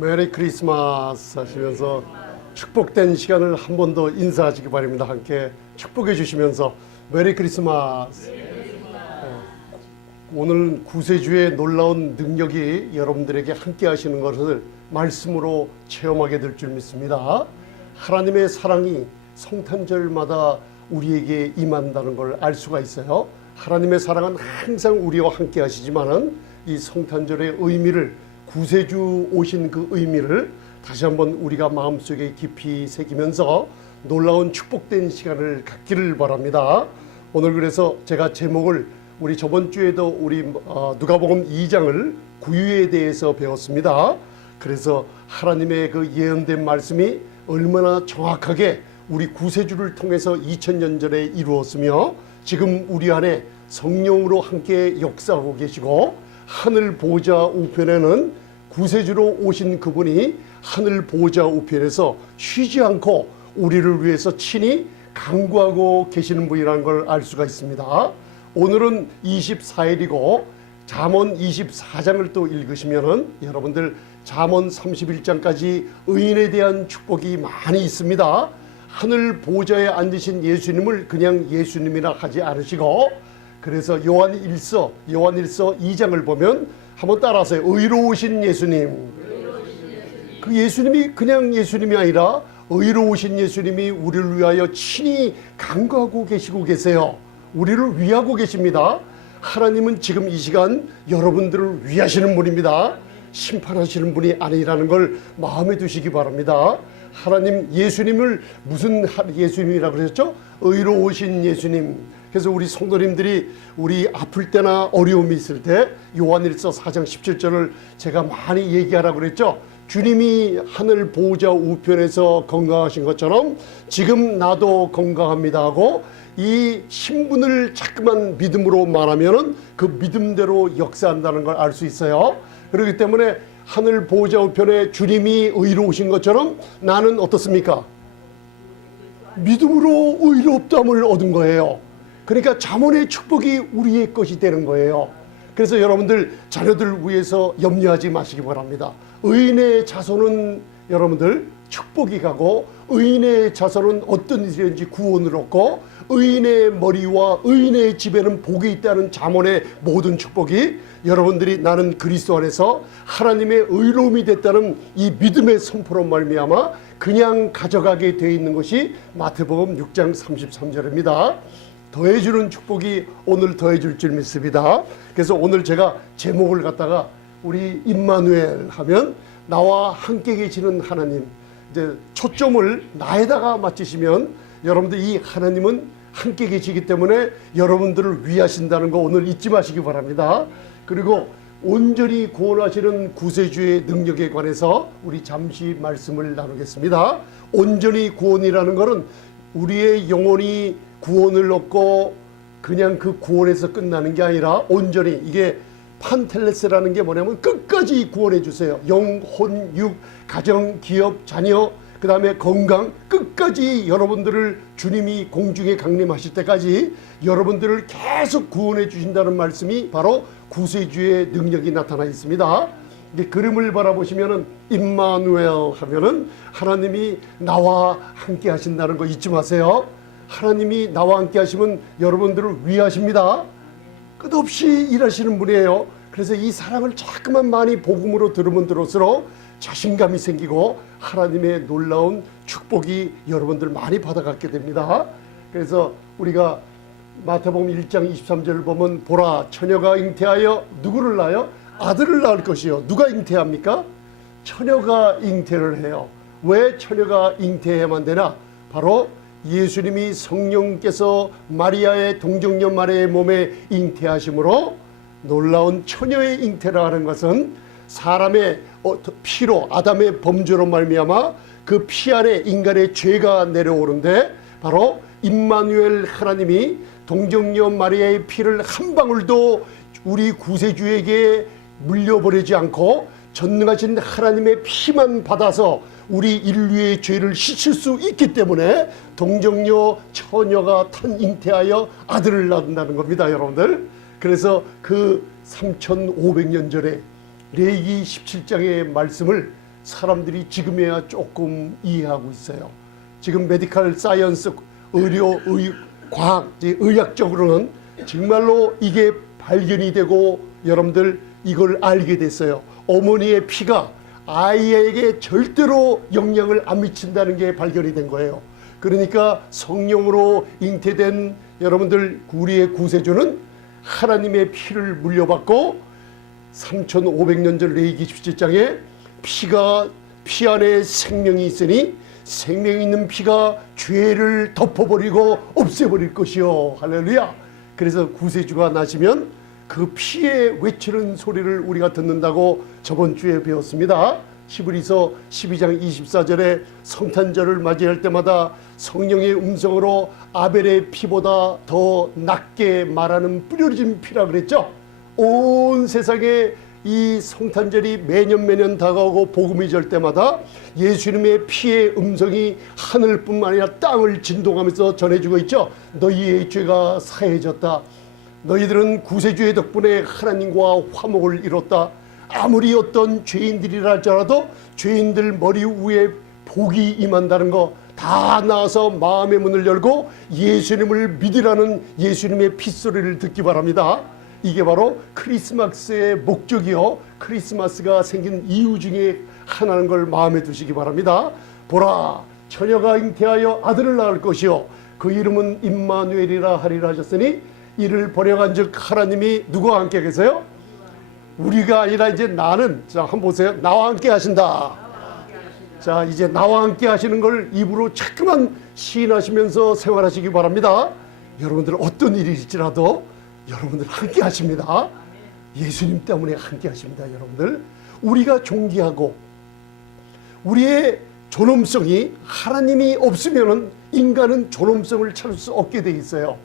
메리 크리스마스 하시면서 축복된 시간을 한 번 더 인사하시기 바랍니다. 함께 축복해 주시면서 메리 크리스마스. 오늘 구세주의 놀라운 능력이 여러분들에게 함께 하시는 것을 말씀으로 체험하게 될 줄 믿습니다. 하나님의 사랑이 성탄절마다 우리에게 임한다는 걸 알 수가 있어요. 하나님의 사랑은 항상 우리와 함께 하시지만은 이 성탄절의 의미를, 구세주 오신 그 의미를 다시 한번 우리가 마음속에 깊이 새기면서 놀라운 축복된 시간을 갖기를 바랍니다. 오늘 그래서 제가 제목을, 우리 저번 주에도 우리 누가복음 2장을 구유에 대해서 배웠습니다. 그래서 하나님의 그 예언된 말씀이 얼마나 정확하게 우리 구세주를 통해서 2000년 전에 이루었으며 지금 우리 안에 성령으로 함께 역사하고 계시고, 하늘 보좌 우편에는 구세주로 오신 그분이 하늘 보좌 우편에서 쉬지 않고 우리를 위해서 친히 간구하고 계시는 분이라는 걸 알 수가 있습니다. 오늘은 24일이고 잠언 24장을 또 읽으시면은 여러분들 잠언 31장까지 의인에 대한 축복이 많이 있습니다. 하늘 보좌에 앉으신 예수님을 그냥 예수님이라 하지 않으시고, 그래서 요한일서 2장을 보면 한번 따라하세요. 의로우신 예수님. 그 예수님이 그냥 예수님이 아니라 의로우신 예수님이 우리를 위하여 친히 간구하고 계시고 계세요. 우리를 위하고 계십니다. 하나님은 지금 이 시간 여러분들을 위하시는 분입니다. 심판하시는 분이 아니라는 걸 마음에 두시기 바랍니다. 하나님 예수님을 무슨 예수님이라고 그러셨죠? 의로우신 예수님. 그래서 우리 성도님들이 우리 아플 때나 어려움이 있을 때 요한일서 4장 17절을 제가 많이 얘기하라고 그랬죠. 주님이 하늘 보좌 우편에서 건강하신 것처럼 지금 나도 건강합니다 하고, 이 신분을 자꾸만 믿음으로 말하면은 그 믿음대로 역사한다는 걸 알 수 있어요. 그렇기 때문에 하늘 보좌 우편에 주님이 의로우신 것처럼 나는 어떻습니까? 믿음으로 의롭다함을 얻은 거예요. 그러니까 잠언의 축복이 우리의 것이 되는 거예요. 그래서 여러분들 자녀들 위해서 염려하지 마시기 바랍니다. 의인의 자손은 여러분들 축복이 가고, 의인의 자손은 어떤 일이든지 구원을 얻고, 의인의 머리와 의인의 집에는 복이 있다는 잠언의 모든 축복이 여러분들이 나는 그리스도 안에서 하나님의 의로움이 됐다는 이 믿음의 선포로 말미암아 그냥 가져가게 되어 있는 것이 마태복음 6장 33절입니다. 더해주는 축복이 오늘 더해줄 줄 믿습니다. 그래서 오늘 제가 제목을 갖다가 우리 임마누엘 하면 나와 함께 계시는 하나님, 이제 초점을 나에다가 맞추시면 여러분들 이 하나님은 함께 계시기 때문에 여러분들을 위하신다는 거 오늘 잊지 마시기 바랍니다. 그리고 온전히 구원하시는 구세주의 능력에 관해서 우리 잠시 말씀을 나누겠습니다. 온전히 구원이라는 것은 우리의 영혼이 구원을 얻고 그냥 그 구원에서 끝나는 게 아니라 온전히, 이게 판텔레스라는 게 뭐냐면 끝까지 구원해 주세요. 영, 혼, 육, 가정, 기업, 자녀, 그 다음에 건강, 끝까지 여러분들을 주님이 공중에 강림하실 때까지 여러분들을 계속 구원해 주신다는 말씀이 바로 구세주의 능력이 나타나 있습니다. 그림을 바라보시면은 임마누엘 하면은 하나님이 나와 함께 하신다는 거 잊지 마세요. 하나님이 나와 함께 하시면 여러분들을 위하십니다. 끝없이 일하시는 분이에요. 그래서 이 사랑을 자꾸만 많이 복음으로 들으면 들을수록 자신감이 생기고 하나님의 놀라운 축복이 여러분들 많이 받아갖게 됩니다. 그래서 우리가 마태복음 1장 23절을 보면 보라, 처녀가 잉태하여 누구를 낳아요? 아들을 낳을 것이요. 누가 잉태합니까? 처녀가 잉태를 해요. 왜 처녀가 잉태해야만 되나? 바로 예수님이 성령께서 마리아의 동정녀 마리아의 몸에 잉태하심으로, 놀라운 처녀의 잉태라 하는 것은 사람의 피로, 아담의 범죄로 말미암아 그 피 아래 인간의 죄가 내려오는데, 바로 임마누엘 하나님이 동정녀 마리아의 피를 한 방울도 우리 구세주에게 물려보내지 않고 전능하신 하나님의 피만 받아서 우리 인류의 죄를 씻을 수 있기 때문에 동정녀 처녀가 잉태하여 아들을 낳는다는 겁니다, 여러분들. 그래서 그 3500년 전에 레위기 17장의 말씀을 사람들이 지금에야 조금 이해하고 있어요. 지금 메디컬 사이언스, 과학, 의학적으로는 정말로 이게 발견이 되고 여러분들 이걸 알게 됐어요. 어머니의 피가 아이에게 절대로 영향을 안 미친다는 게 발견이 된 거예요. 그러니까 성령으로 잉태된 여러분들 우리의 구세주는 하나님의 피를 물려받고 3500년 전 레위기 17장에 피 안에 생명이 있으니 생명 있는 피가 죄를 덮어버리고 없애버릴 것이요. 할렐루야. 그래서 구세주가 나시면 그 피에 외치는 소리를 우리가 듣는다고 저번 주에 배웠습니다. 히브리서 12장 24절에 성탄절을 맞이할 때마다 성령의 음성으로 아벨의 피보다 더 낫게 말하는 뿌려진 피라 그랬죠. 온 세상에 이 성탄절이 매년 다가오고 복음이 절 때마다 예수님의 피의 음성이 하늘뿐만 아니라 땅을 진동하면서 전해지고 있죠. 너희의 죄가 사해졌다. 너희들은 구세주의 덕분에 하나님과 화목을 이뤘다. 아무리 어떤 죄인들이라 할지라도 죄인들 머리 위에 복이 임한다는 거 다 나와서 마음의 문을 열고 예수님을 믿으라는 예수님의 핏소리를 듣기 바랍니다. 이게 바로 크리스마스의 목적이요, 크리스마스가 생긴 이유 중에 하나인 걸 마음에 두시기 바랍니다. 보라, 처녀가 잉태하여 아들을 낳을 것이요 그 이름은 임마누엘이라 하리라 하셨으니 이를 번역한즉 하나님이 누구와 함께 계세요? 우리가 아니라 이제 나는, 자 한번 보세요. 나와 함께 하신다. 자 이제 나와 함께 하시는 걸 입으로 자꾸만 시인하시면서 생활하시기 바랍니다. 여러분들 어떤 일일지라도 여러분들 함께 하십니다. 예수님 때문에 함께 하십니다. 여러분들 우리가 존귀하고 우리의 존엄성이 하나님이 없으면 인간은 존엄성을 찾을 수 없게 돼 있어요.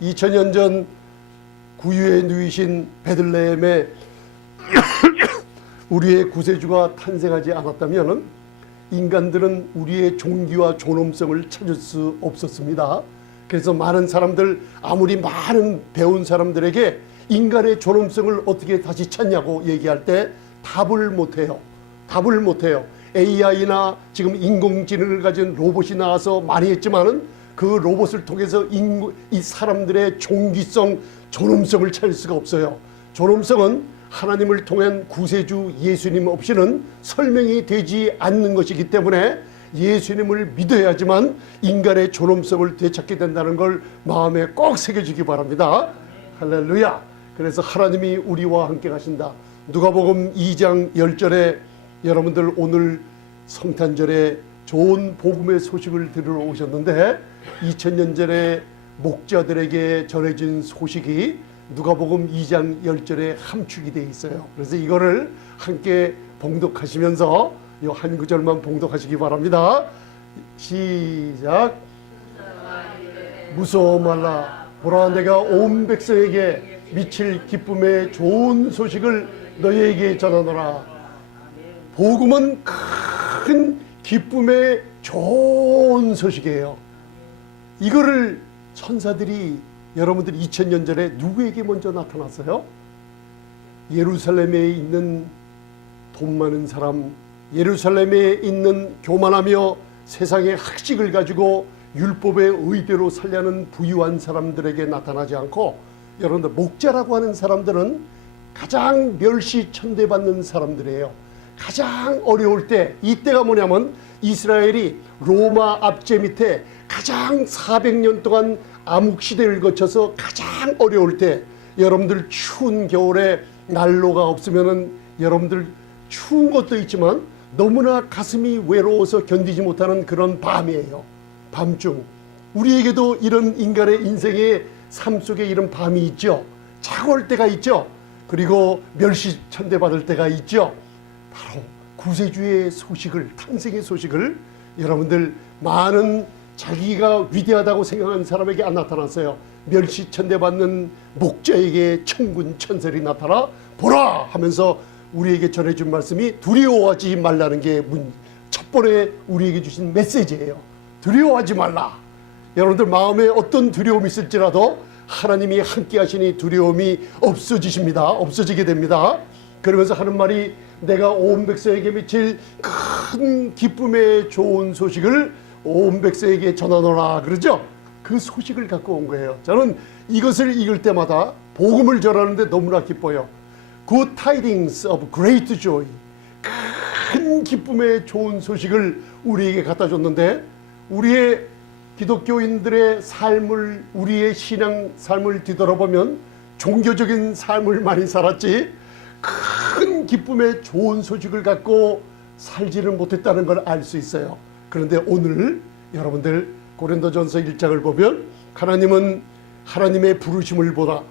2000년 전 구유에 누이신 베들레헴에 우리의 구세주가 탄생하지 않았다면 인간들은 우리의 존귀와 존엄성을 찾을 수 없었습니다. 그래서 많은 사람들, 아무리 많은 배운 사람들에게 인간의 존엄성을 어떻게 다시 찾냐고 얘기할 때 답을 못해요. AI나 지금 인공지능을 가진 로봇이 나와서 많이 했지만은 그 로봇을 통해서 이 사람들의 존귀성, 존엄성을 찾을 수가 없어요. 존엄성은 하나님을 통한 구세주 예수님 없이는 설명이 되지 않는 것이기 때문에 예수님을 믿어야지만 인간의 존엄성을 되찾게 된다는 걸 마음에 꼭 새겨주기 바랍니다. 할렐루야. 그래서 하나님이 우리와 함께 가신다. 누가복음 2장 10절에 여러분들 오늘 성탄절에 좋은 복음의 소식을 들으러 오셨는데 2000년 전에 목자들에게 전해진 소식이 누가복음 2장 10절에 함축이 되어 있어요. 그래서 이거를 함께 봉독하시면서 이 한 구절만 봉독하시기 바랍니다. 시작. 무서워 말라. 보라, 내가 온 백성에게 미칠 기쁨의 좋은 소식을 너희에게 전하노라. 복음은 큰 기쁨의 좋은 소식이에요. 이거를 천사들이 여러분들 2000년 전에 누구에게 먼저 나타났어요? 예루살렘에 있는 돈 많은 사람, 예루살렘에 있는 교만하며 세상의 학식을 가지고 율법의 의대로 살려는 부유한 사람들에게 나타나지 않고, 여러분들 목자라고 하는 사람들은 가장 멸시천대받는 사람들이에요. 가장 어려울 때, 이때가 뭐냐면 이스라엘이 로마 압제 밑에 가장 400년 동안 암흑시대를 거쳐서 가장 어려울 때, 여러분들 추운 겨울에 난로가 없으면은 여러분들 추운 것도 있지만 너무나 가슴이 외로워서 견디지 못하는 그런 밤이에요. 밤중. 우리에게도 이런 인간의 인생의 삶 속에 이런 밤이 있죠. 자고 올 때가 있죠. 그리고 멸시천대받을 때가 있죠. 바로 구세주의 소식을, 탄생의 소식을 여러분들 많은 자기가 위대하다고 생각하는 사람에게 안 나타났어요. 멸시천대받는 목자에게 천군 천설이 나타나 보라 하면서 우리에게 전해준 말씀이 두려워하지 말라는 게 첫 번에 우리에게 주신 메시지예요. 두려워하지 말라. 여러분들 마음에 어떤 두려움이 있을지라도 하나님이 함께 하시니 두려움이 없어지십니다. 없어지게 됩니다. 그러면서 하는 말이 내가 온 백성에게 미칠 큰 기쁨의 좋은 소식을 온 백성에게 전하노라 그러죠. 그 소식을 갖고 온 거예요. 저는 이것을 읽을 때마다 복음을 전하는데 너무나 기뻐요. Good tidings of great joy. 큰 기쁨의 좋은 소식을 우리에게 갖다 줬는데, 우리의 기독교인들의 삶을, 우리의 신앙 삶을 뒤돌아보면 종교적인 삶을 많이 살았지 큰 기쁨의 좋은 소식을 갖고 살지는 못했다는 걸 알 수 있어요. 그런데 오늘 여러분들 고린도전서 1장을 보면 하나님은 하나님의 부르심을 보다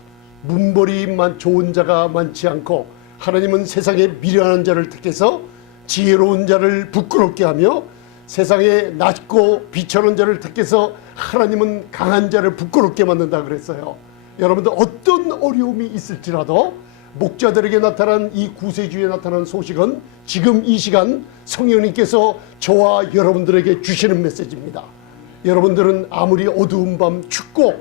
문벌이 좋은 자가 많지 않고, 하나님은 세상에 미련한 자를 택해서 지혜로운 자를 부끄럽게 하며, 세상에 낮고 비천한 자를 택해서 하나님은 강한 자를 부끄럽게 만든다 그랬어요. 여러분들 어떤 어려움이 있을지라도 목자들에게 나타난 이 구세주에 나타난 소식은 지금 이 시간 성령님께서 저와 여러분들에게 주시는 메시지입니다. 여러분들은 아무리 어두운 밤 춥고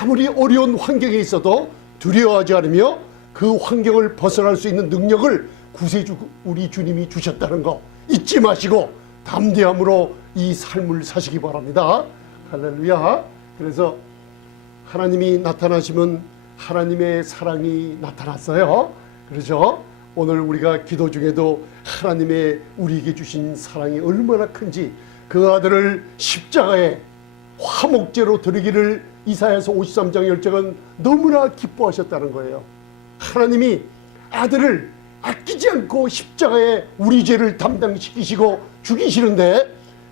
아무리 어려운 환경에 있어도 두려워하지 않으며 그 환경을 벗어날 수 있는 능력을 구세주 우리 주님이 주셨다는 거 잊지 마시고 담대함으로 이 삶을 사시기 바랍니다. 할렐루야. 그래서 하나님이 나타나시면 하나님의 사랑이 나타났어요. 그렇죠? 오늘 우리가 기도 중에도 하나님의 우리에게 주신 사랑이 얼마나 큰지, 그 아들을 십자가에 화목제로 드리기를 이사야서 53장 10절은 너무나 기뻐하셨다는 거예요. 하나님이 아들을 아끼지 않고 십자가에 우리 죄를 담당시키시고 죽이시는데,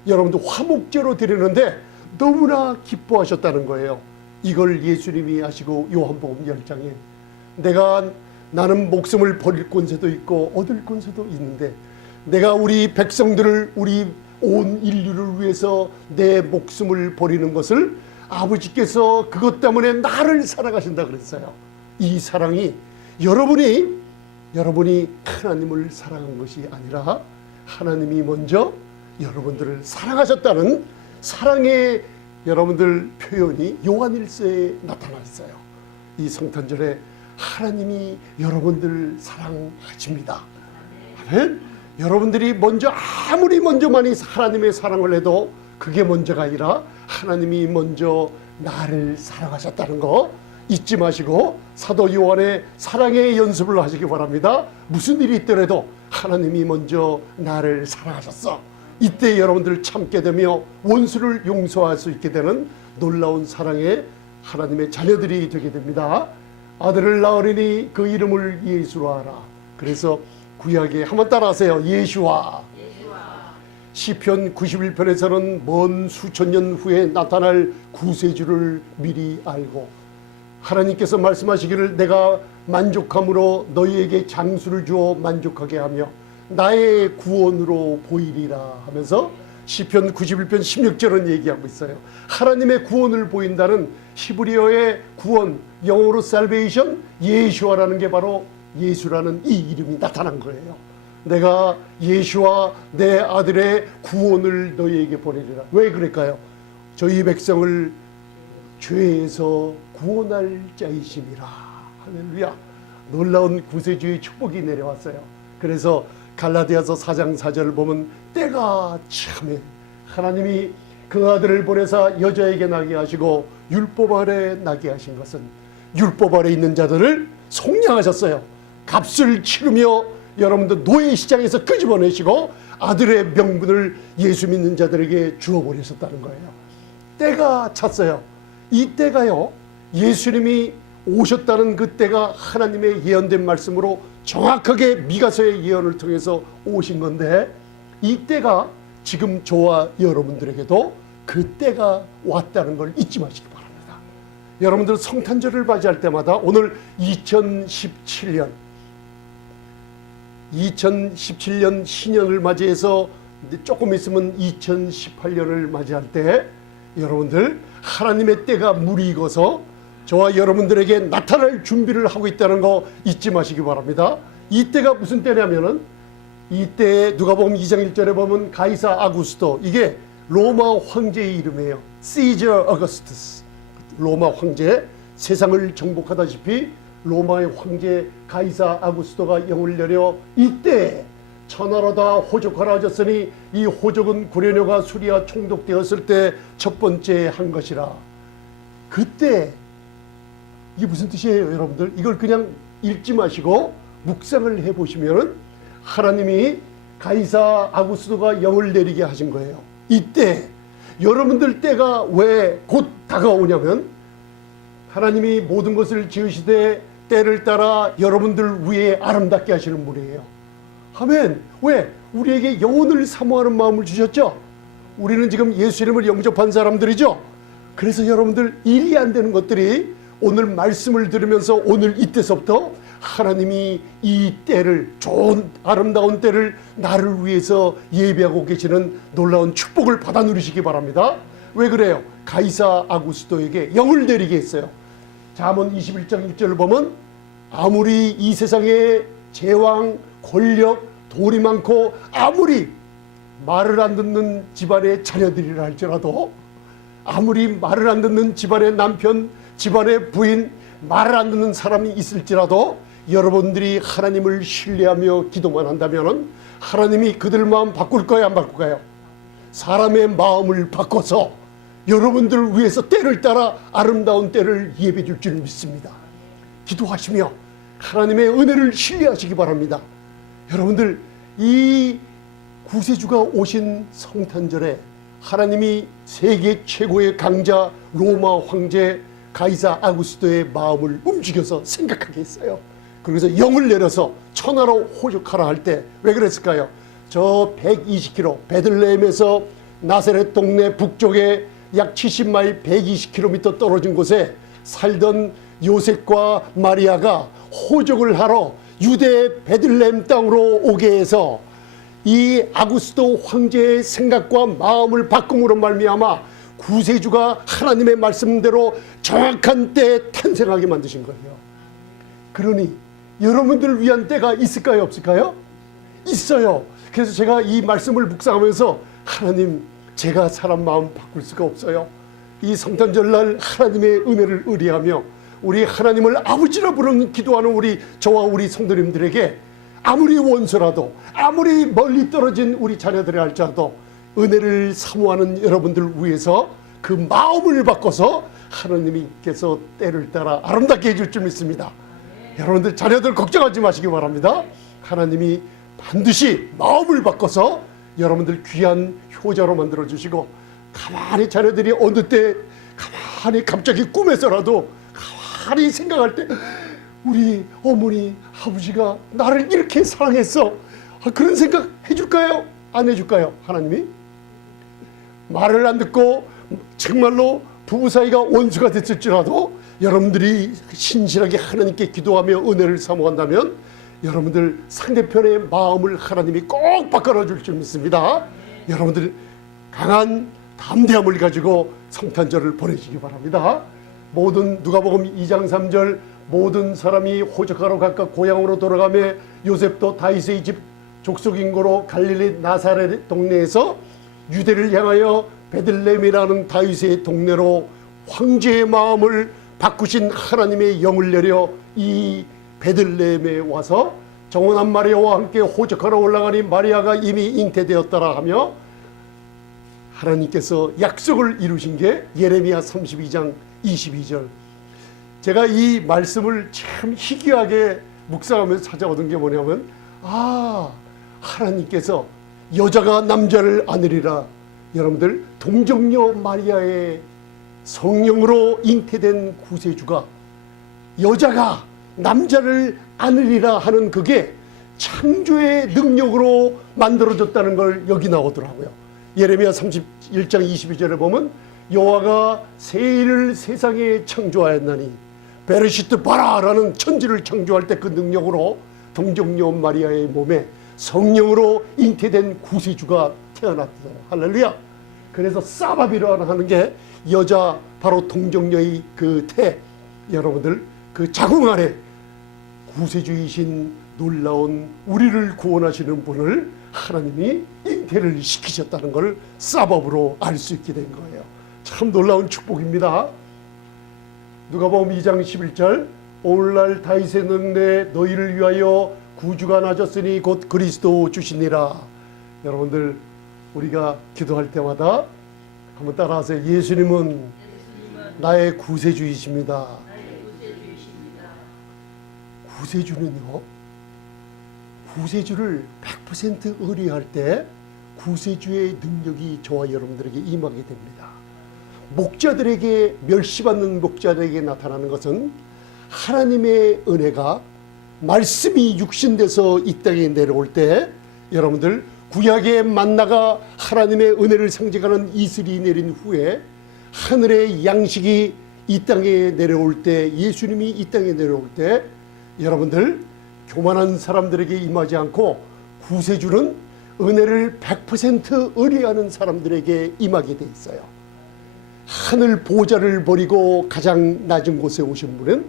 여러분들 화목제로 드리는데 너무나 기뻐하셨다는 거예요. 이걸 예수님이 하시고 요한복음 10장에 나는 목숨을 버릴 권세도 있고 얻을 권세도 있는데, 내가 우리 백성들을, 우리 온 인류를 위해서 내 목숨을 버리는 것을 아버지께서 그것 때문에 나를 사랑하신다 그랬어요. 이 사랑이 여러분이 하나님을 사랑한 것이 아니라 하나님이 먼저 여러분들을 사랑하셨다는 사랑의 여러분들 표현이 요한일서에 나타나 있어요. 이 성탄절에 하나님이 여러분들 사랑하십니다. 아멘. 여러분들이 아무리 많이 하나님의 사랑을 해도 그게 먼저가 아니라 하나님이 먼저 나를 사랑하셨다는 거 잊지 마시고 사도 요한의 사랑의 연습을 하시기 바랍니다. 무슨 일이 있더라도 하나님이 먼저 나를 사랑하셨어. 이때 여러분들 참게 되며 원수를 용서할 수 있게 되는 놀라운 사랑의 하나님의 자녀들이 되게 됩니다. 아들을 낳으리니 그 이름을 예수로 하라. 그래서 구약에 한번 따라하세요. 예수와. 시편 91편에서는 먼 수천 년 후에 나타날 구세주를 미리 알고, 하나님께서 말씀하시기를 내가 만족함으로 너희에게 장수를 주어 만족하게 하며 나의 구원으로 보이리라 하면서 시편 91편 16절은 얘기하고 있어요. 하나님의 구원을 보인다는 히브리어의 구원, 영어로 salvation, 예수와라는 게 바로 예수라는 이 이름이 나타난 거예요. 내가 예수와 내 아들의 구원을 너희에게 보내리라. 왜 그럴까요? 저희 백성을 죄에서 구원할 자이심이라. 할렐루야. 놀라운 구세주의 축복이 내려왔어요. 그래서 갈라디아서 4장 4절을 보면 때가 참에 하나님이 그 아들을 보내사 여자에게 나게 하시고 율법 아래 나게 하신 것은 율법 아래 있는 자들을 속량하셨어요. 값을 치르며 여러분들 노예 시장에서 끄집어내시고 아들의 명분을 예수 믿는 자들에게 주어버리셨다는 거예요. 때가 찼어요. 이 때가요, 예수님이 오셨다는 그 때가 하나님의 예언된 말씀으로 정확하게 미가서의 예언을 통해서 오신 건데, 이 때가 지금 저와 여러분들에게도 그 때가 왔다는 걸 잊지 마시기 바랍니다. 여러분들 성탄절을 맞이할 때마다 오늘 2017년 신년을 맞이해서 조금 있으면 2018년을 맞이할 때 여러분들 하나님의 때가 무르익어서 저와 여러분들에게 나타날 준비를 하고 있다는 거 잊지 마시기 바랍니다. 이 때가 무슨 때냐면은, 이때 누가복음 2장 1절에 보면 가이사 아구스토, 이게 로마 황제의 이름이에요. 시저 어거스투스, 로마 황제, 세상을 정복하다시피 로마의 황제 가이사 아구스토가 영을 내려 이때 천하로 다 호족하라 하셨으니 이 호족은 구레뇨가 수리와 총독되었을 때 첫 번째 한 것이라. 그때 이게 무슨 뜻이에요, 여러분들? 이걸 그냥 읽지 마시고 묵상을 해보시면은 하나님이 가이사 아구스도가 영을 내리게 하신 거예요. 이때 여러분들 때가 왜 곧 다가오냐면 하나님이 모든 것을 지으시되 때를 따라 여러분들 위에 아름답게 하시는 분이에요. 아멘. 왜? 우리에게 영혼을 사모하는 마음을 주셨죠. 우리는 지금 예수 이름을 영접한 사람들이죠. 그래서 여러분들 일이 안 되는 것들이 오늘 말씀을 들으면서 오늘 이때서부터 하나님이 이 때를, 좋은 아름다운 때를 나를 위해서 예비하고 계시는 놀라운 축복을 받아 누리시기 바랍니다. 왜 그래요? 가이사 아구스도에게 영을 내리게 했어요. 잠언 21장 1절을 보면 아무리 이 세상에 제왕, 권력, 돌이 많고 아무리 말을 안 듣는 집안의 자녀들이라 할지라도, 아무리 말을 안 듣는 집안의 남편, 집안의 부인, 말을 안 듣는 사람이 있을지라도 여러분들이 하나님을 신뢰하며 기도만 한다면 하나님이 그들 마음 바꿀 거야, 안 바꿀까요? 사람의 마음을 바꿔서 여러분들을 위해서 때를 따라 아름다운 때를 예배해 줄 줄 믿습니다. 기도하시며 하나님의 은혜를 신뢰하시기 바랍니다. 여러분들, 이 구세주가 오신 성탄절에 하나님이 세계 최고의 강자 로마 황제 가이사 아구스도의 마음을 움직여서 생각하게 했어요. 그래서 영을 내려서 천하로 호족하라 할 때 왜 그랬을까요? 저 120km 베들레헴에서 나사렛 동네 북쪽에 약 70마일 120km 떨어진 곳에 살던 요셉과 마리아가 호족을 하러 유대 베들레헴 땅으로 오게 해서 이 아구스도 황제의 생각과 마음을 바꿈으로 말미암아 구세주가 하나님의 말씀대로 정확한 때에 탄생하게 만드신 거예요. 그러니 여러분들을 위한 때가 있을까요, 없을까요? 있어요. 그래서 제가 이 말씀을 묵상하면서 하나님, 제가 사람 마음 바꿀 수가 없어요. 이 성탄절날 하나님의 은혜를 의뢰하며 우리 하나님을 아버지라 부르는 기도하는 저와 우리 성도님들에게 아무리 원수라도, 아무리 멀리 떨어진 우리 자녀들이 할지라도 은혜를 사모하는 여러분들을 위해서 그 마음을 바꿔서 하나님께서 때를 따라 아름답게 해줄 줄 믿습니다. 여러분들 자녀들 걱정하지 마시기 바랍니다. 하나님이 반드시 마음을 바꿔서 여러분들 귀한 효자로 만들어 주시고, 가만히 자녀들이 어느 때 가만히 갑자기 꿈에서라도 가만히 생각할 때 우리 어머니 아버지가 나를 이렇게 사랑했어, 그런 생각 해줄까요? 안 해줄까요? 하나님이 말을 안 듣고 정말로 부부 사이가 원수가 됐을지라도 여러분들이 신실하게 하나님께 기도하며 은혜를 사모한다면 여러분들 상대편의 마음을 하나님이 꼭 바꿔 줄 줄 믿습니다. 여러분들 강한 담대함을 가지고 성탄절을 보내시기 바랍니다. 모든 누가복음 2장 3절 모든 사람이 호적하러 각각 고향으로 돌아가며 요셉도 다윗의 집 족속인 고로 갈릴리 나사렛 동네에서 유대를 향하여 베들레헴이라는 다윗의 동네로 황제의 마음을 바꾸신 하나님의 영을 내려 이 베들레헴에 와서 정원한 마리아와 함께 호적하러 올라가니 마리아가 이미 잉태되었더라 하며 하나님께서 약속을 이루신 게 예레미야 32장 22절. 제가 이 말씀을 참 희귀하게 묵상하면서 찾아오던 게 뭐냐면, 하나님께서 여자가 남자를 안으리라. 여러분들, 동정녀 마리아의 성령으로 잉태된 구세주가 여자가 남자를 안으리라 하는 그게 창조의 능력으로 만들어졌다는 걸 여기 나오더라고요. 예레미야 31장 22절에 보면 여호와가 새 일을 세상에 창조하였나니 베르시트 바라라는 천지를 창조할 때 그 능력으로 동정녀 마리아의 몸에 성령으로 잉태된 구세주가 태어났어요. 할렐루야. 그래서 사바비라 하는 게 여자 바로 동정녀의 그 태, 여러분들 그 자궁 안에 구세주이신 놀라운 우리를 구원하시는 분을 하나님이 잉태를 시키셨다는 걸 사법으로 알 수 있게 된 거예요. 참 놀라운 축복입니다. 누가복음 2장 11절 오늘날 다윗의 능내 너희를 위하여 구주가 나셨으니 곧 그리스도 주시니라. 여러분들 우리가 기도할 때마다 한번 따라하세요. 예수님은 나의 구세주이십니다. 구세주는요, 구세주를 100% 의뢰할 때 구세주의 능력이 저와 여러분들에게 임하게 됩니다. 목자들에게, 멸시받는 목자들에게 나타나는 것은 하나님의 은혜가, 말씀이 육신돼서 이 땅에 내려올 때, 여러분들 구약의 만나가 하나님의 은혜를 상징하는 이슬이 내린 후에 하늘의 양식이 이 땅에 내려올 때, 예수님이 이 땅에 내려올 때, 여러분들 교만한 사람들에게 임하지 않고 구세주는 은혜를 100% 의뢰하는 사람들에게 임하게 돼 있어요. 하늘 보좌를 버리고 가장 낮은 곳에 오신 분은,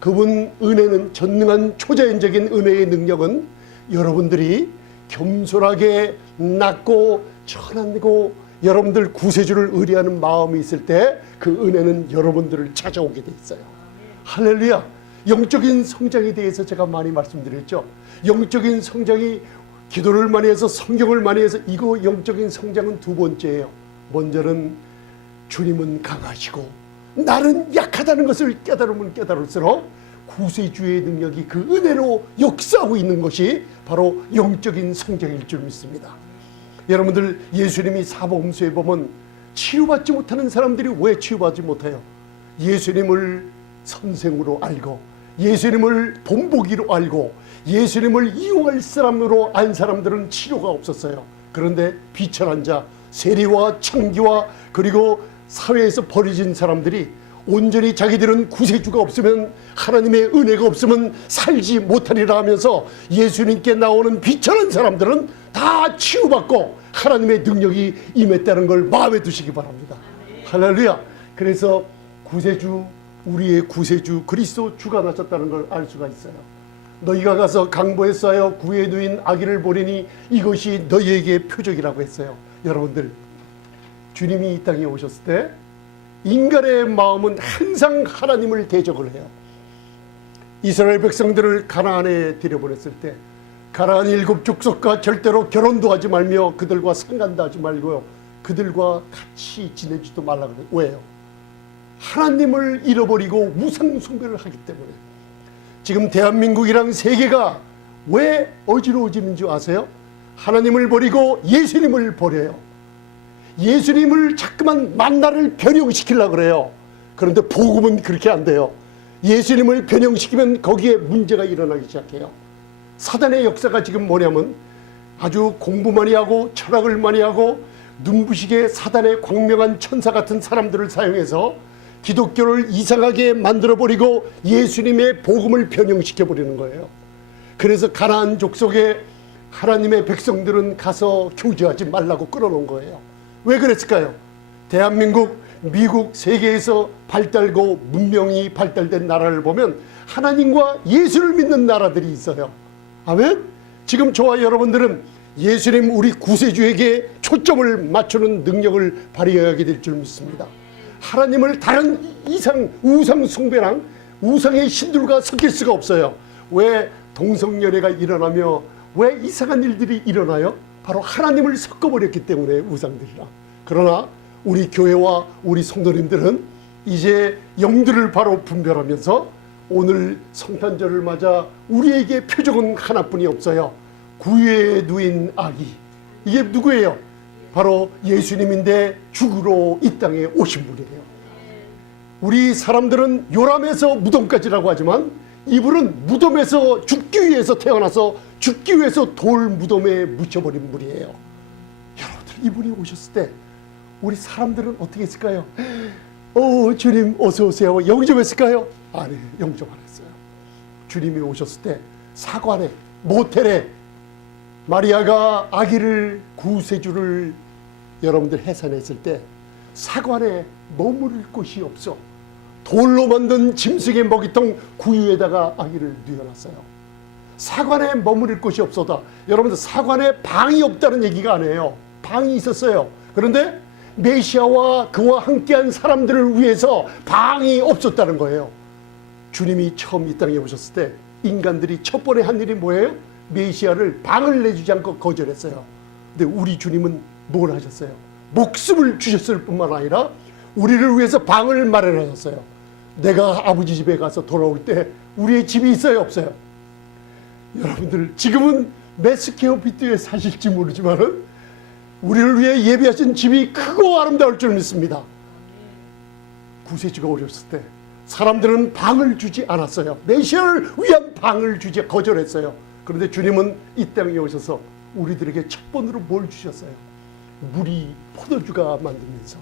그분 은혜는, 전능한 초자연적인 은혜의 능력은 여러분들이 겸손하게 낮고 천안되고 여러분들 구세주를 의뢰하는 마음이 있을 때 그 은혜는 여러분들을 찾아오게 돼 있어요. 할렐루야. 영적인 성장에 대해서 제가 많이 말씀드렸죠. 영적인 성장이, 기도를 많이 해서 성경을 많이 해서, 이거 영적인 성장은 두 번째예요. 먼저는 주님은 강하시고 나는 약하다는 것을 깨달으면 깨달을수록 구세주의 능력이 그 은혜로 역사하고 있는 것이 바로 영적인 성장일 줄 믿습니다. 여러분들 예수님이 사복음서에 보면 치유받지 못하는 사람들이 왜 치유받지 못해요? 예수님을 선생으로 알고, 예수님을 본보기로 알고, 예수님을 이용할 사람으로 안 사람들은 치료가 없었어요. 그런데 비천한 자, 세리와 창기와 그리고 사회에서 버려진 사람들이 온전히 자기들은 구세주가 없으면, 하나님의 은혜가 없으면 살지 못하리라 하면서 예수님께 나오는 비천한 사람들은 다 치유받고 하나님의 능력이 임했다는 걸 마음에 두시기 바랍니다. 할렐루야. 그래서 구세주, 우리의 구세주 그리스도 주가 나셨다는 걸 알 수가 있어요. 너희가 가서 강보에 쌓여 구에 누인 아기를 보리니 이것이 너희에게 표적이라고 했어요. 여러분들, 주님이 이 땅에 오셨을 때 인간의 마음은 항상 하나님을 대적을 해요. 이스라엘 백성들을 가나안에 들여보냈을 때 가나안 7족속과 절대로 결혼도 하지 말며 그들과 상간도 하지 말고요, 그들과 같이 지내지도 말라 그래요. 왜요? 하나님을 잃어버리고 우상 숭배를 하기 때문에. 지금 대한민국이랑 세계가 왜 어지러워지는 줄 아세요? 하나님을 버리고 예수님을 버려요. 예수님을 자꾸만 만나를 변형시키려고 그래요. 그런데 복음은 그렇게 안 돼요. 예수님을 변형시키면 거기에 문제가 일어나기 시작해요. 사단의 역사가 지금 뭐냐면 아주 공부 많이 하고 철학을 많이 하고 눈부시게 사단의 광명한 천사 같은 사람들을 사용해서 기독교를 이상하게 만들어버리고 예수님의 복음을 변형시켜버리는 거예요. 그래서 가나안 족속에 하나님의 백성들은 가서 교제하지 말라고 끌어놓은 거예요. 왜 그랬을까요? 대한민국, 미국, 세계에서 발달고 문명이 발달된 나라를 보면 하나님과 예수를 믿는 나라들이 있어요. 아멘? 지금 저와 여러분들은 예수님, 우리 구세주에게 초점을 맞추는 능력을 발휘하게 될 줄 믿습니다. 하나님을 다른 우상 숭배랑 우상의 신들과 섞일 수가 없어요. 왜 동성연애가 일어나며 왜 이상한 일들이 일어나요? 바로 하나님을 섞어버렸기 때문에, 우상들이랑. 그러나 우리 교회와 우리 성도님들은 이제 영들을 바로 분별하면서 오늘 성탄절을 맞아 우리에게 표적은 하나뿐이 없어요. 구유에 누인 아기, 이게 누구예요? 바로 예수님인데 죽으러 이 땅에 오신 분이에요. 우리 사람들은 요람에서 무덤까지라고 하지만 이분은 무덤에서 죽기 위해서 태어나서 죽기 위해서 돌 무덤에 묻혀버린 분이에요. 여러분들, 이분이 오셨을 때 우리 사람들은 어떻게 했을까요? 주님 어서 오세요. 영접했을까요? 아니, 영접 안 했어요. 주님이 오셨을 때 사관에, 모텔에 마리아가 아기를, 구세주를 여러분들 해산했을 때 사관에 머무를 곳이 없어 돌로 만든 짐승의 먹이통 구유에다가 아기를 뉘어놨어요. 사관에 머무를 곳이 없어다. 여러분들, 사관에 방이 없다는 얘기가 아니에요. 방이 있었어요. 그런데 메시아와 그와 함께한 사람들을 위해서 방이 없었다는 거예요. 주님이 처음 이 땅에 오셨을 때 인간들이 첫 번에 한 일이 뭐예요? 메시아를 방을 내주지 않고 거절했어요. 근데 우리 주님은 뭘 하셨어요? 목숨을 주셨을 뿐만 아니라 우리를 위해서 방을 마련하셨어요. 내가 아버지 집에 가서 돌아올 때 우리의 집이 있어요, 없어요? 여러분들 지금은 몇 스퀘어 피트에 사실지 모르지만은 우리를 위해 예비하신 집이 크고 아름다울 줄 믿습니다. 구세주가 어렸을 때 사람들은 방을 주지 않았어요. 메시아를 위한 방을 주지 거절했어요. 그런데 주님은 이 땅에 오셔서 우리들에게 첫 번으로 뭘 주셨어요? 물이 포도주가 만들면서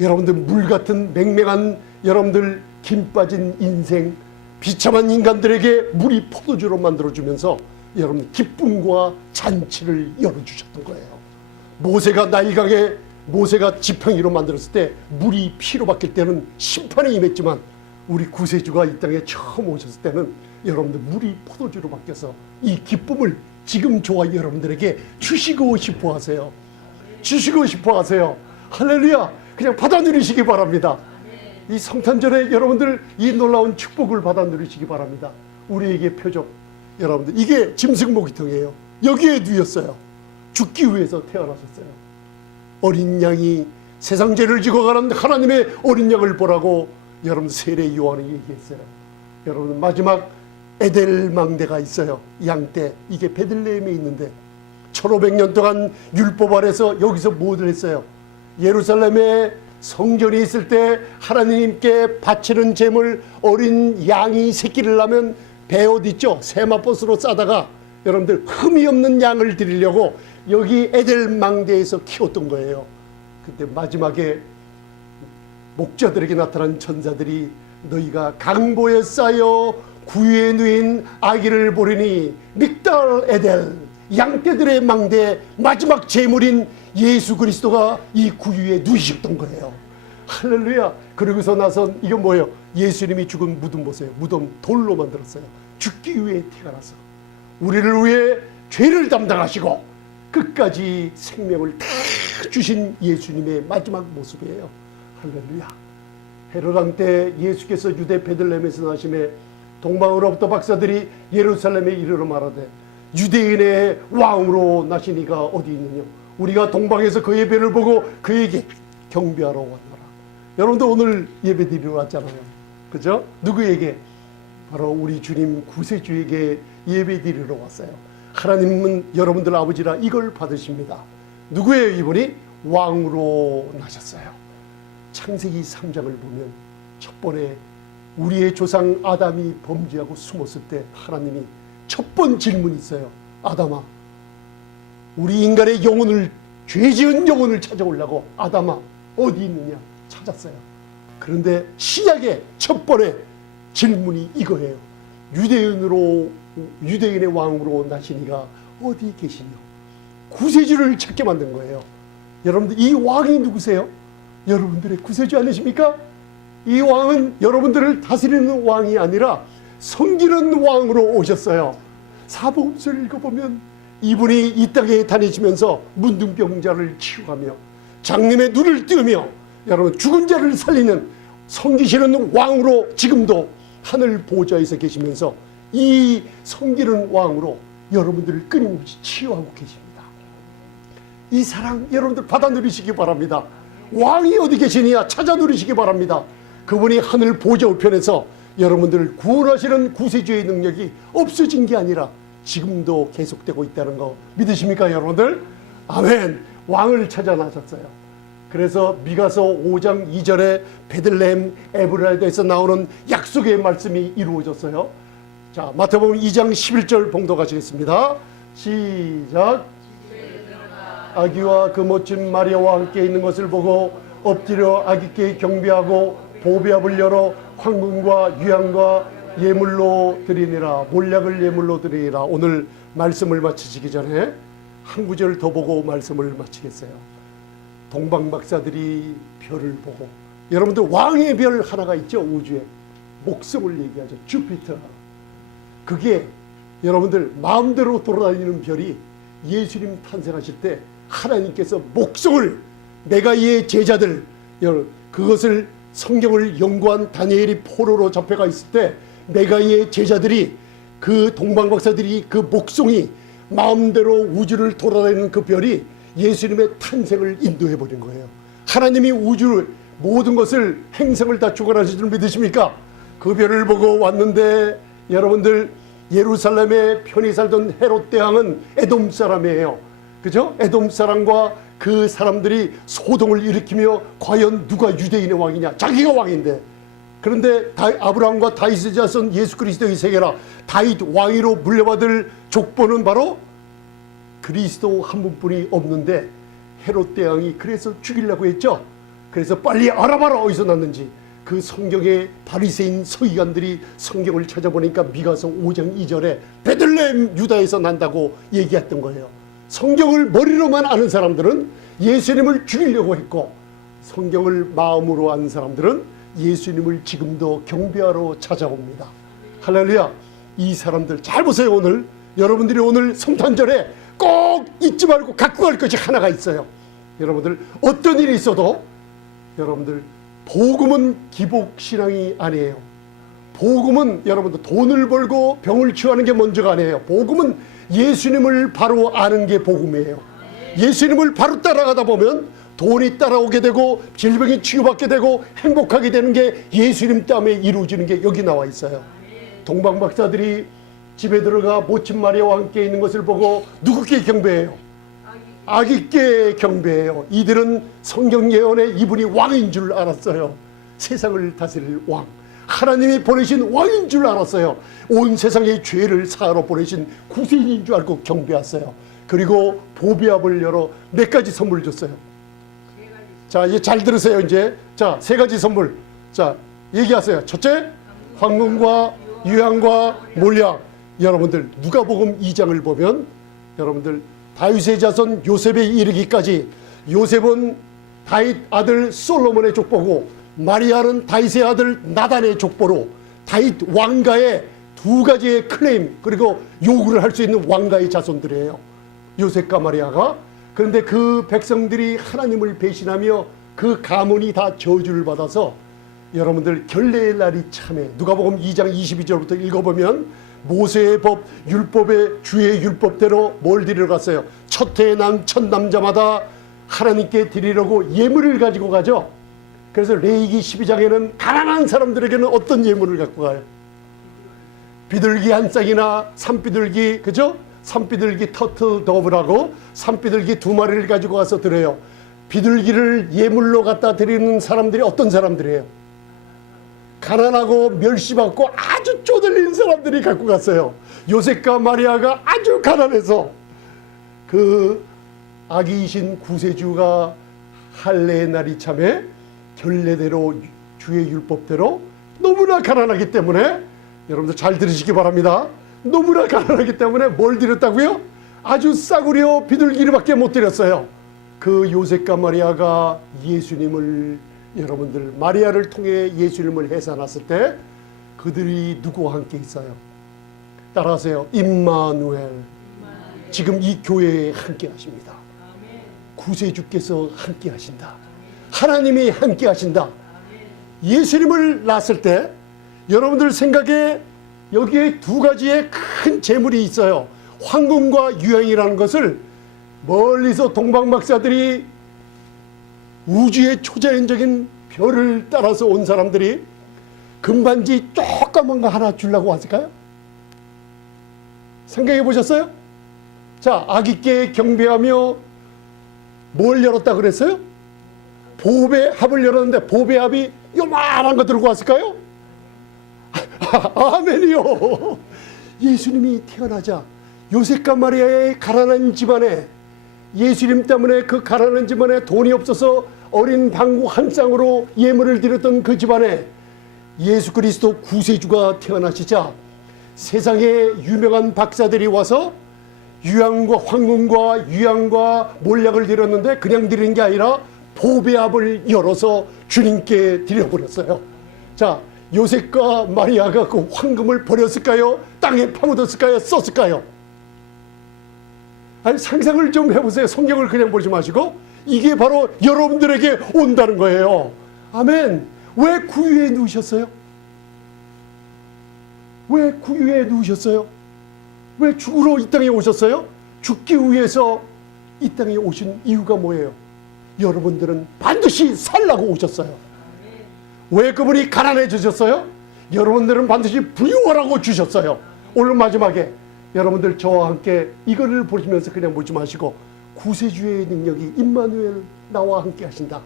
여러분들 물 같은 맹맹한 여러분들 김 빠진 인생 비참한 인간들에게 물이 포도주로 만들어주면서 여러분 기쁨과 잔치를 열어주셨던 거예요. 모세가 나일강에 모세가 지팡이로 만들었을 때 물이 피로 바뀔 때는 심판에 임했지만 우리 구세주가 이 땅에 처음 오셨을 때는 여러분들 물이 포도주로 바뀌어서 이 기쁨을 지금 저와 여러분들에게 주시고 싶어 하세요. 주시고 싶어 하세요. 할렐루야. 그냥 받아 누리시기 바랍니다. 이 성탄절에 여러분들 이 놀라운 축복을 받아 누리시기 바랍니다. 우리에게 표적 여러분들 이게 짐승 모기통이에요. 여기에 누였어요. 죽기 위해서 태어나셨어요. 어린 양이 세상 죄를 지고 가는 하나님의 어린 양을 보라고 여러분 세례 요한이 얘기했어요. 여러분 마지막 에델 망대가 있어요. 양떼. 이게 베들레헴에 있는데 1500년 동안 율법 아래서 여기서 뭐를 했어요? 예루살렘에 성전이 있을 때 하나님께 바치는 제물 어린 양이 새끼를 낳으면 배옷 있죠? 세마포스로 싸다가 여러분들 흠이 없는 양을 드리려고 여기 에델 망대에서 키웠던 거예요. 근데 마지막에 목자들에게 나타난 천사들이 너희가 강보에 쌓여 구유에 누인 아기를 보리니 믹달 에델 양떼들의 망대 마지막 제물인 예수 그리스도가 이 구유에 누이셨던 거예요. 할렐루야. 그러고서 나선 이건 뭐예요? 예수님이 죽은 무덤 보세요. 무덤 돌로 만들었어요. 죽기 위해 티가 나서 우리를 위해 죄를 담당하시고 끝까지 생명을 다 주신 예수님의 마지막 모습이에요. 할렐루야. 헤롯 왕 때 예수께서 유대 베들레헴에서 나심에 동방으로부터 박사들이 예루살렘에 이르러 말하되 유대인의 왕으로 나시니가 어디 있느냐. 우리가 동방에서 그의 배를 보고 그에게 경배하러 왔노라. 여러분들 오늘 예배 드리러 왔잖아요. 그죠? 누구에게? 바로 우리 주님 구세주에게 예배 드리러 왔어요. 하나님은 여러분들 아버지라 이걸 받으십니다. 누구예요 이분이? 왕으로 나셨어요. 창세기 3장을 보면 첫 번에 우리의 조상 아담이 범죄하고 숨었을 때 하나님이 첫 번 질문이 있어요. 아담아, 우리 인간의 영혼을 죄지은 영혼을 찾아오려고 아담아 어디 있느냐 찾았어요. 그런데 시작의 첫 번에 질문이 이거예요. 유대인의 왕으로 나시니가 어디 계시며 구세주를 찾게 만든 거예요. 여러분들 이 왕이 누구세요? 여러분들의 구세주 아니십니까? 이 왕은 여러분들을 다스리는 왕이 아니라 섬기는 왕으로 오셨어요. 사복음서를 읽어보면 이분이 이 땅에 다니시면서 문둥병자를 치유하며 장님의 눈을 뜨며 여러분 죽은 자를 살리는 섬기시는 왕으로 지금도 하늘 보좌에서 계시면서 이 섬기는 왕으로 여러분들을 끊임없이 치유하고 계십니다. 이 사랑 여러분들 받아 누리시기 바랍니다. 왕이 어디 계시느냐 찾아 누리시기 바랍니다. 그분이 하늘 보좌 우편에서 여러분들을 구원하시는 구세주의 능력이 없어진 게 아니라 지금도 계속되고 있다는 거 믿으십니까 여러분들? 아멘. 왕을 찾아 나셨어요. 그래서 미가서 5장 2절에 베들레헴 에브라다에서 나오는 약속의 말씀이 이루어졌어요. 자, 마태복음 2장 11절 봉독하시겠습니다. 시작. 아기와 그 멋진 마리아와 함께 있는 것을 보고 엎드려 아기께 경배하고 보배압을 열어 황금과 유향과 예물로 드리니라. 몰약을 예물로 드리니라. 오늘 말씀을 마치시기 전에 한 구절 더 보고 말씀을 마치겠어요. 동방 박사들이 별을 보고 여러분들 왕의 별 하나가 있죠. 우주에 목성을 얘기하죠. 주피터. 그게 여러분들 마음대로 돌아다니는 별이 예수님 탄생하실 때 하나님께서 목성을 메가이의 제자들 그것을 성경을 연구한 다니엘이 포로로 잡혀가 있을 때 메가이의 제자들이 그 동방박사들이 그 목송이 마음대로 우주를 돌아다니는 그 별이 예수님의 탄생을 인도해 버린 거예요. 하나님이 우주를 모든 것을 행성을 다 주관하실 줄 믿으십니까? 그 별을 보고 왔는데 여러분들 예루살렘에 편히 살던 헤롯 대왕은 에돔 사람이에요. 그죠? 에돔 사람과 그 사람들이 소동을 일으키며 과연 누가 유대인의 왕이냐? 자기가 왕인데. 그런데 아브라함과 다윗의 자손 예수 그리스도의 세계라 다윗 왕위로 물려받을 족보는 바로 그리스도 한 분뿐이 없는데 헤롯 대왕이 그래서 죽이려고 했죠. 그래서 빨리 알아봐라 어디서 났는지. 그 성경의 바리새인 서기관들이 성경을 찾아보니까 미가서 5장 2절에 베들레헴 유다에서 난다고 얘기했던 거예요. 성경을 머리로만 아는 사람들은 예수님을 죽이려고 했고 성경을 마음으로 아는 사람들은 예수님을 지금도 경배하러 찾아옵니다. 할렐루야. 이 사람들 잘 보세요. 오늘 여러분들이 오늘 성탄절에 꼭 잊지 말고 갖고 갈 것이 하나가 있어요. 여러분들 어떤 일이 있어도 여러분들 복음은 기복신앙이 아니에요. 복음은 여러분들 돈을 벌고 병을 치유하는 게 먼저가 아니에요. 복음은 예수님을 바로 아는 게 복음이에요. 예수님을 바로 따라가다 보면 돈이 따라오게 되고 질병이 치유받게 되고 행복하게 되는 게 예수님 때문에 이루어지는 게 여기 나와 있어요. 동방박사들이 집에 들어가 모친 마리아와 함께 있는 것을 보고 누구께 경배해요? 아기께 경배해요. 이들은 성경 예언에 이분이 왕인 줄 알았어요. 세상을 다스릴 왕, 하나님이 보내신 왕인 줄 알았어요. 온 세상의 죄를 사하러 보내신 구세인인 줄 알고 경배했어요. 그리고 보배압을 열어 몇 가지 선물 줬어요. 자, 이제 잘 들으세요. 이제 자, 세 가지 선물. 자, 얘기하세요. 첫째, 황금과 유향과 몰약. 여러분들 누가복음 2장을 보면 여러분들 다윗의 자손 요셉에 이르기까지 요셉은 다윗 아들 솔로몬의 족보고 마리아는 다윗의 아들 나단의 족보로 다윗 왕가의 두 가지의 클레임 그리고 요구를 할 수 있는 왕가의 자손들이에요. 요셉과 마리아가. 그런데 그 백성들이 하나님을 배신하며 그 가문이 다 저주를 받아서 여러분들 결례의 날이 참해. 누가복음 2장 22절부터 읽어보면 모세의 법, 율법의 주의 율법대로 뭘 드리러 갔어요? 첫 해에 난 첫 남자마다 하나님께 드리려고 예물을 가지고 가죠. 그래서 레위기 12장에는 가난한 사람들에게는 어떤 예물을 갖고 가요? 비둘기 한 쌍이나 산비둘기, 그죠? 산비둘기 터틀 더브라고 산비둘기 2마리를 가지고 가서 드려요. 비둘기를 예물로 갖다 드리는 사람들이 어떤 사람들이에요? 가난하고 멸시받고 아주 쪼들린 사람들이 갖고 갔어요. 요셉과 마리아가 아주 가난해서 그 아기이신 구세주가 할례의 날이 참에 결례대로 주의 율법대로 너무나 가난하기 때문에 여러분들 잘 들으시기 바랍니다. 너무나 가난하기 때문에 뭘 드렸다고요? 아주 싸구려 비둘기를 못 드렸어요. 그 요셉과 마리아가 예수님을 여러분들 마리아를 통해 예수님을 해산했을 때 그들이 누구와 함께 있어요? 따라하세요. 임마누엘. 지금 이 교회에 함께 하십니다. 구세주께서 함께 하신다. 하나님이 함께 하신다. 예수님을 낳았을 때 여러분들 생각에 여기에 두 가지의 큰 재물이 있어요. 황금과 유향이라는 것을 멀리서 동방박사들이 우주의 초자연적인 별을 따라서 온 사람들이 금반지 조그만 거 하나 주려고 왔을까요? 생각해 보셨어요? 자, 아기께 경배하며 뭘 열었다 그랬어요? 보배합을 열었는데 보배합이 요만한 거 들고 왔을까요? 아멘이요. 예수님이 태어나자 요셉과 마리아의 가난한 집안에 예수님 때문에 그 가난한 집안에 돈이 없어서 어린 방구 한 쌍으로 예물을 드렸던 그 집안에 예수 그리스도 구세주가 태어나시자 세상에 유명한 박사들이 와서 유향과 황금과 유향과 몰약을 드렸는데 그냥 드리는 게 아니라 보배합을 열어서 주님께 드려버렸어요. 자, 요셉과 마리아가 그 황금을 버렸을까요? 땅에 파묻었을까요? 썼을까요? 아니, 상상을 좀 해보세요. 성경을 그냥 보지 마시고 이게 바로 여러분들에게 온다는 거예요. 아멘. 왜 구유에 누우셨어요? 왜 구유에 누우셨어요? 왜 죽으러 이 땅에 오셨어요? 죽기 위해서 이 땅에 오신 이유가 뭐예요? 여러분들은 반드시 살라고 오셨어요. 왜 그분이 가난해지셨어요? 여러분들은 반드시 부유하라고 주셨어요. 오늘 마지막에 여러분들 저와 함께 이거를 보시면서 그냥 묻지 마시고 구세주의 능력이 임마누엘 나와 함께 하신다.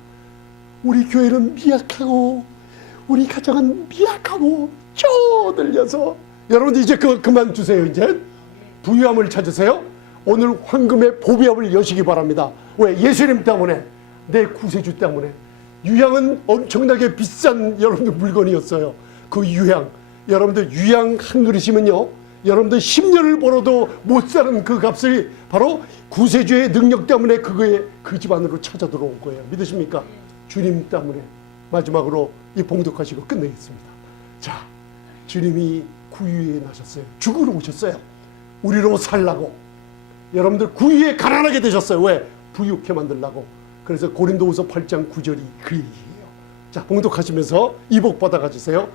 우리 교회는 미약하고 우리 가정은 미약하고 쪼들려서 여러분들 이제 그만두세요. 이제 부유함을 찾으세요. 오늘 황금의 보배함을 여시기 바랍니다. 왜? 예수님 때문에, 내 구세주 때문에. 유향은 엄청나게 비싼 여러분들 물건이었어요. 그 유향, 여러분들 유향 한 그릇이면요, 여러분들 10년을 벌어도 못 사는 그 값을 바로 구세주의 능력 때문에 그거에 그 집안으로 찾아 들어온 거예요. 믿으십니까? 주님 때문에. 마지막으로 이 봉독하시고 끝내겠습니다. 자, 주님이 구유에 나셨어요. 죽으러 오셨어요. 우리로 살라고. 여러분들 구유에 가난하게 되셨어요. 왜? 부유케 만들라고. 그래서 고린도후서 8장 9절이 그 얘기예요. 자, 봉독하시면서 이복 받아가주세요.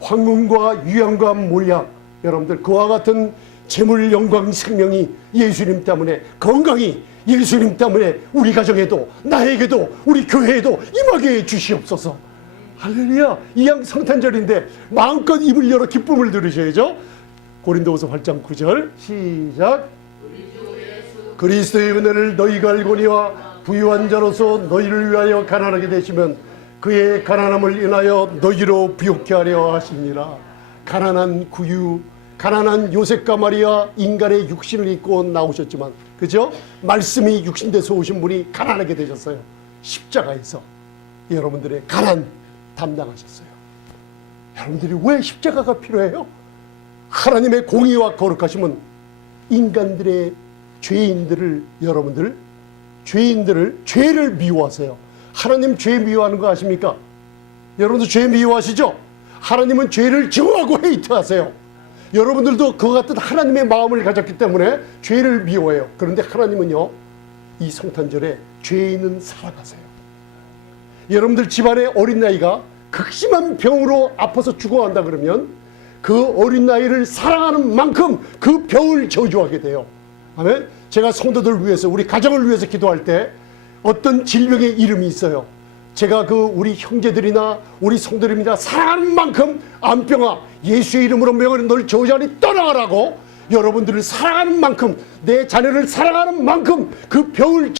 황금과 유향과 몰약, 여러분들 그와 같은 재물, 영광, 생명이 예수님 때문에, 건강이 예수님 때문에 우리 가정에도, 나에게도, 우리 교회에도 임하게 해 주시옵소서. 할렐루야. 이양 성탄절인데 마음껏 입을 열어 기쁨을 들으셔야죠. 고린도후서 8장 9절 시작. 그리스도의 은혜를 너희가 알거니와 부유한 자로서 너희를 위하여 가난하게 되시면 그의 가난함을 인하여 너희로 부욕케 하려 하시니라. 가난한 구유, 가난한 요셉과 마리아, 인간의 육신을 입고 나오셨지만, 그죠? 말씀이 육신돼서 오신 분이 가난하게 되셨어요. 십자가에서 여러분들의 가난 담당하셨어요. 여러분들이 왜 십자가가 필요해요? 하나님의 공의와 거룩하심은 인간들의 죄인들을, 여러분들 죄를 미워하세요. 하나님 죄 미워하는 거 아십니까? 여러분들 죄 미워하시죠? 하나님은 죄를 증오하고 헤이트하세요. 여러분들도 그와 같은 하나님의 마음을 가졌기 때문에 죄를 미워해요. 그런데 하나님은요, 이 성탄절에 죄인은 살아가세요. 여러분들 집안에 어린 나이가 극심한 병으로 아파서 죽어간다 그러면 그 어린 나이를 사랑하는 만큼 그 병을 저주하게 돼요. 아멘. 제가 성도들을 위해서, 우리 가정을 위해서 기도할 때 어떤 질병의 이름이 있어요. 제가 우리 형제들이나 우리 성도들입니다, 사랑하는 만큼 암병아 예수의 이름으로 명하는 널 저주하니 떠나가라고, 여러분들을 사랑하는 만큼, 내 자녀를 사랑하는 만큼 그 병을